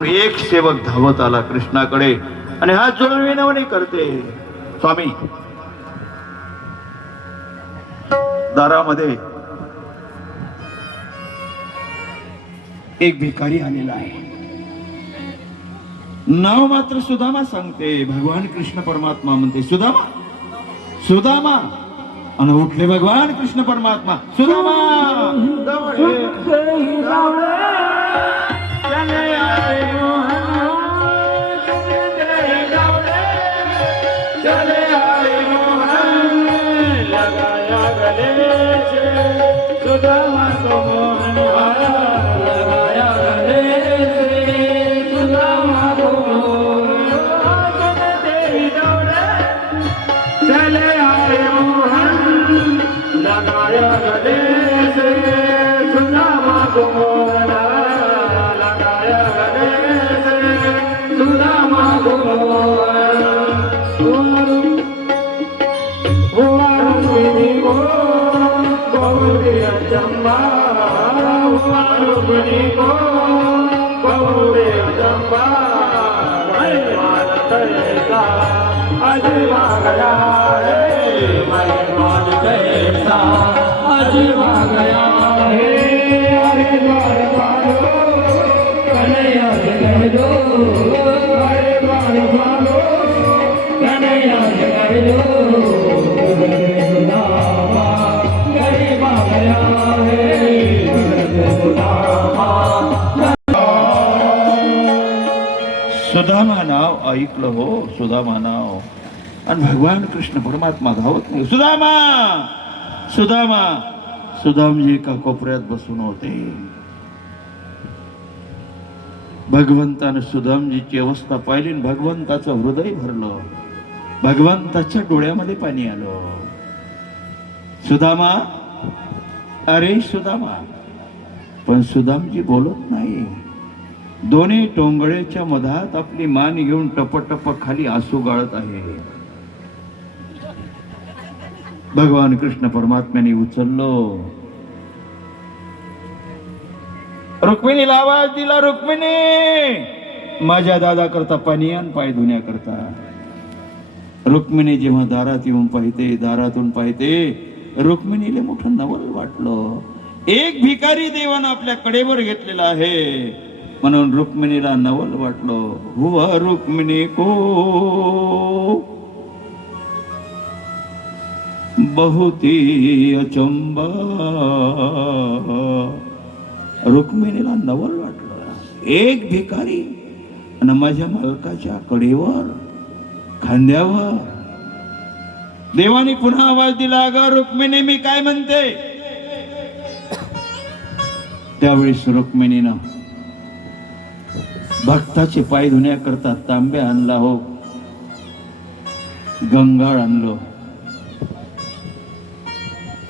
एक सेवक धावत आला कृष्णाकडे आणि हात जोडून विनवणी करते, स्वामी दारामध्ये एक भिकारी आलेला आहे. नाव मात्र सुदामा सांगते. भगवान कृष्ण परमात्मा म्हणते सुदामा सुदामा, आणि उठले भगवान कृष्ण परमात्मा. सुदामा सुदामा नाव ऐकलं हो, सुदामा नाव. आणि भगवान कृष्ण परमात्मा धावत नाही. सुदामा सुदामा. सुदामजी एका कोपऱ्यात बसून होते. भगवंतानं सुदामजीची अवस्था पाहिली, भगवंताचं हृदय भरलं, भगवंताच्या डोळ्यामध्ये पाणी आलं. सुदामा, अरे सुदामा. पण सुदामजी बोलत नाही. दोन्ही टोंगळ्याच्या मधात आपली मान घेऊन टपटप खाली आसू गाळत आहे. भगवान कृष्ण परमात्म्याने उचललो. रुक्मिणीला आवाज दिला, रुक्मिणी माझ्या दादा करता पाणी आण पाय धुण्याकरता. रुक्मिणी जेव्हा दारात येऊन पाहते, दारातून पाहते, रुक्मिणीला मोठं नवल वाटलं. एक भिकारी देवानं आपल्या कडेवर घेतलेला आहे म्हणून रुक्मिणीला नवल वाटलं. हुवा रुक्मिणी को बहुती अचंबा. रुक्मिणीला नवल वाटलं. एक भिकारी आणि माझ्या मालकाच्या कडेवर, खांद्यावर. देवानी पुन्हा आवाज दिला, अगं रुक्मिणी मी काय म्हणते. त्यावेळेस रुक्मिणीनं भक्ताचे पाय धुण्याकरता तांब्या आणला हो, गंगाळ आणलो.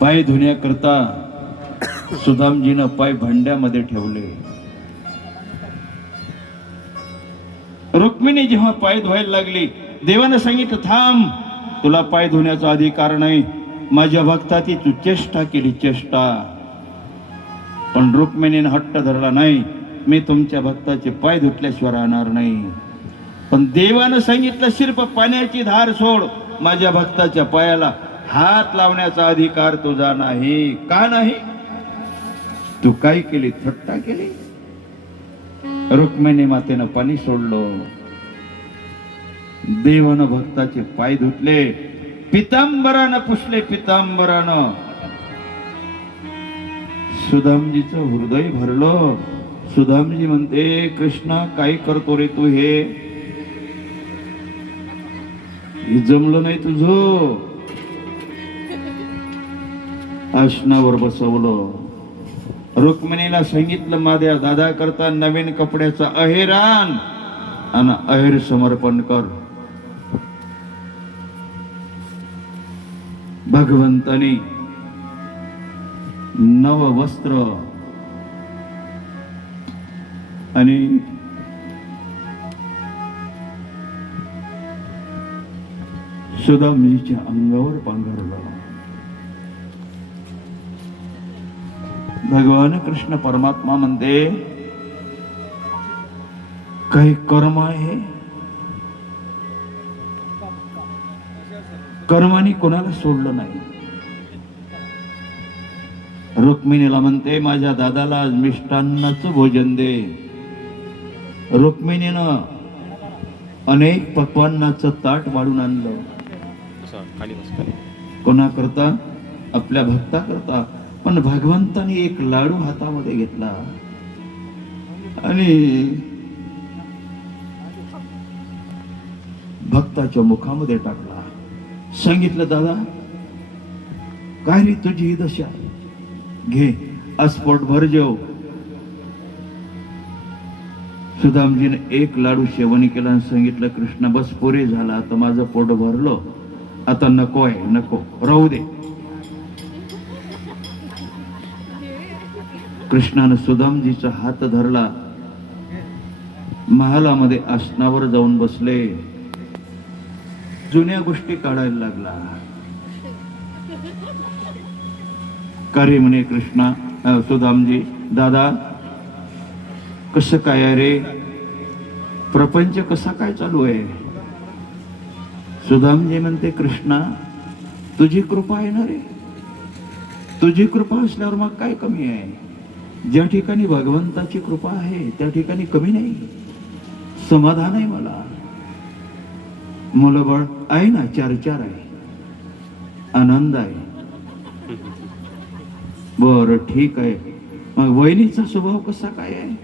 पाय धुण्याकरता सुदामजीनं पाय भांड्यामध्ये ठेवले. रुक्मिणी जेव्हा पाय धुवायला लागली, देवानं सांगितलं थांब, तुला पाय धुण्याचा अधिकार नाही. माझ्या भक्ताची तू चेष्टा केली, चेष्टा. पण रुक्मिणीनं हट्ट धरला, नाही मी तुमच्या भक्ताचे पाय धुतल्याशिवाय राहणार नाही. पण देवानं सांगितलं शिर्प पाण्याची धार सोड. माझ्या भक्ताच्या पायाला हात लावण्याचा अधिकार तुझा नाही. का नाही. तू काय केली, थट्टा केली. रुक्मिणी मातेनं पाणी सोडलं. देवानं भक्ताचे पाय धुतले, पितांबरानं पुसले, पितांबरानं. सुदामजीचं हृदय भरलं. सुदामजी म्हणते, कृष्णा काय करतो रे तू. हे जमलं नाही तुझं. आसनावर बसवलं. रुक्मिणीला सांगितलं, माझ्या दादा करता नवीन कपड्याचा अहेर आण आणि अहेर समर्पण कर. भगवंताने नव वस्त्र आणि सुदामजीच्या अंगावर पांघरलं. भगवान कृष्ण परमात्मा म्हणते, काही कर्म आहे, कर्माने कोणाला सोडलं नाही. रुक्मिणीला म्हणते माझ्या दादाला आज मिष्टान्नाचं भोजन दे. रुक्मिणीनं अनेक पक्वान्नाचं ताट वाढून आणलं. कोणा करता? आपल्या भक्ता करता. पण भगवंताने एक लाडू हातामध्ये घेतला आणि भक्ताच्या मुखामध्ये टाकला. सांगितलं दादा काय रे तुझी ही दशा, घे आज पोटभर जेव. सुदामजीने एक लाडू सेवन केला आणि सांगितलं कृष्ण बस पुरे झाला, आता माझं पोट भरलो, आता नको आहे, नको राहू दे. कृष्णानं सुदामजीचा हात धरला, महालामध्ये आसनावर जाऊन बसले. जुन्या गोष्टी काढायला लागला. करे म्हणे कृष्णा सुदामजी दादा कसं काय आहे रे, प्रपंच कसा काय चालू आहे? सुदामजी म्हणते कृष्णा तुझी कृपा आहे ना रे, तुझी कृपा असल्यावर मग काय कमी आहे? ज्या ठिकाणी भगवंताची कृपा आहे त्या ठिकाणी कमी नाही, समाधान आहे. मला मुलंबळ आहे ना, 4 आहे, आनंद आहे. बर ठीक आहे, मग वहिनीचा स्वभाव कसा काय आहे?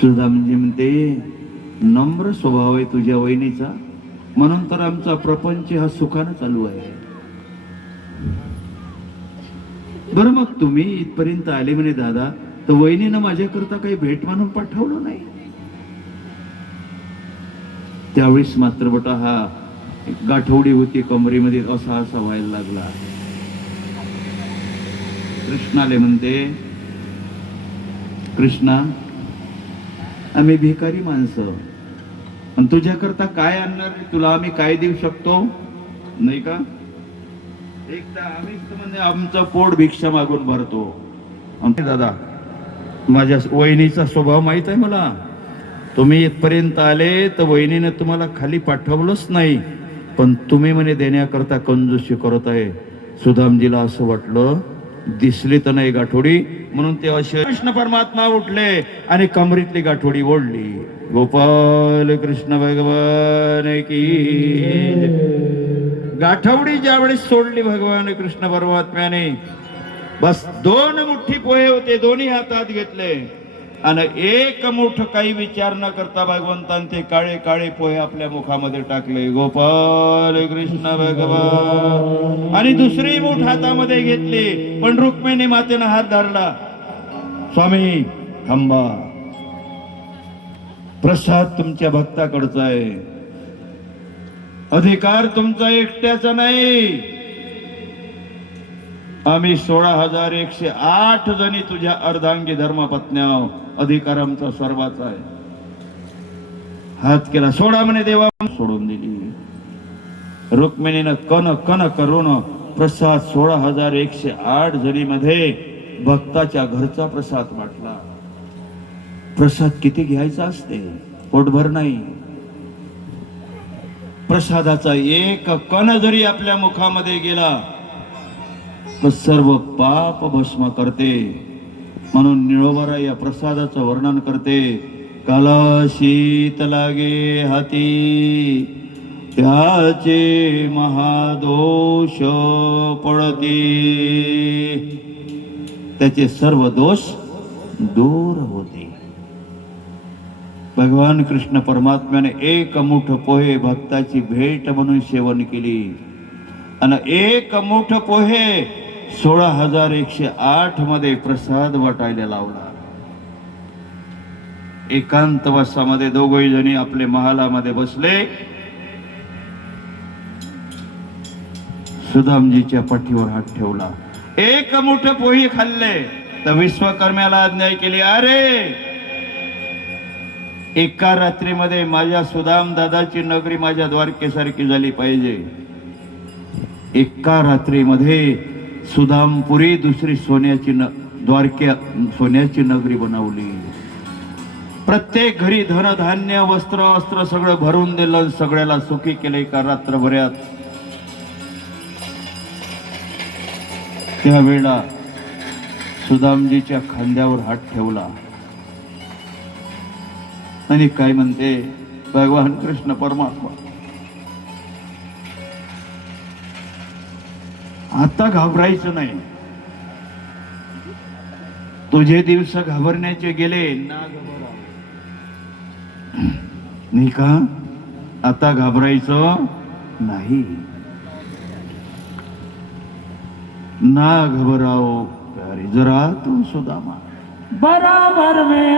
सुदामजी म्हणते नम्र स्वभाव आहे तुझ्या वहिनीचा, म्हणून तर आमचा प्रपंच हा सुखानं चालू आहे. बरं मग तुम्ही इथपर्यंत आले म्हणे दादा, तर वहिनीनं माझ्याकरता काही भेट म्हणून पाठवलं नाही? त्यावेळेस मात्र बटा हा गाठोडी होती कमरेमध्ये, असा असा व्हायला लागला. कृष्णाले म्हणते कृष्णा आम्ही भिकारी माणसं, पण तुझ्याकरता काय आणणार, तुला आम्ही काय देऊ शकतो नाही का? एकदा आम्ही म्हणजे आमचं पोट भिक्षा मागून भरतो. दादा माझ्या वहिनीचा स्वभाव माहित आहे मला, तुम्ही इथपर्यंत आले तर वहिनीने तुम्हाला खाली पाठवलंच नाही, पण तुम्ही म्हणे देण्याकरता कंजूसी करत आहे. सुदामजीला असं वाटलं दिसली तर नाही गाठोडी, म्हणून तेव्हा कृष्ण परमात्मा उठले आणि कमरीतली गाठोडी ओढली. गोपाल कृष्ण भगवान की. गाठवडी ज्यावेळेस सोडली भगवान कृष्ण परमात्म्याने, बस 2 मुठ्ठी पोहे होते, दोन्ही हातात घेतले आणि एक मुठ काही विचार न करता भगवंतांनी ते काळे काळे पोहे आपल्या मुखामध्ये टाकले. गोपाल कृष्ण भगवान. आणि दुसरी मुठ हातामध्ये घेतली, पण रुक्मिणी मातेनं हात धरला. स्वामी थांबा, प्रसाद तुमच्या भक्ताकडचा आहे, अधिकार तुमचा एकट्याचा नाही. आम्ही 16,108 जणी तुझ्या अर्धांगी धर्मपत्न्या, अधिकार आमचा सर्वाचा आहे. हात केला, सोडा म्हणे देवा, सोडून दिली. रुक्मिणीनं कन कन करून प्रसाद 16,108 जणी मध्ये भक्ताच्या घरचा प्रसाद वाटला. प्रसाद किती घ्यायचा असते, पोटभर नाही. प्रसादाचा एक कण जरी आपल्या मुखामध्ये गेला तर सर्व पाप भस्म करते. म्हणून निळोबारा या प्रसादाचं वर्णन करते. काला शीत लागे हाती त्याचे महादोष पडती, त्याचे सर्व दोष दूर होते. भगवान कृष्ण परमात्म्याने एक मुठ पोहे भक्ताची भेट म्हणून सेवन केली आणि एक मुठ पोहे 16,108 मध्ये प्रसाद वाटायला लावला. एकांतवासामध्ये दोघही जणी आपले महालामध्ये बसले. सुदामजीच्या पाठीवर हात ठेवला. एक मुठ पोहे खाल्ले तर विश्वकर्म्याला अन्याय केली. अरे एका रात्रीमध्ये माझ्या सुदाम दादाची नगरी माझ्या द्वारकेसारखी झाली पाहिजे. एका रात्रीमध्ये सुदामपुरी दुसरी सोन्याची द्वारके सोन्याची नगरी बनवली. प्रत्येक घरी धनधान्य वस्त्र अस्त्र सगळं भरून दिलं, सगळ्याला सुखी केले का रात्रभरात. त्यावेळेला सुदामजीच्या खांद्यावर हात ठेवला आणि काय म्हणते भगवान कृष्ण परमात्मा, आता घाबरायचं नाही. तुझे दिवस घाबरण्याचे गेले ना, नाही का? आता घाबरायचं नाही. ना घबराओ प्यारे, जरा तू सुदामा. बराबर में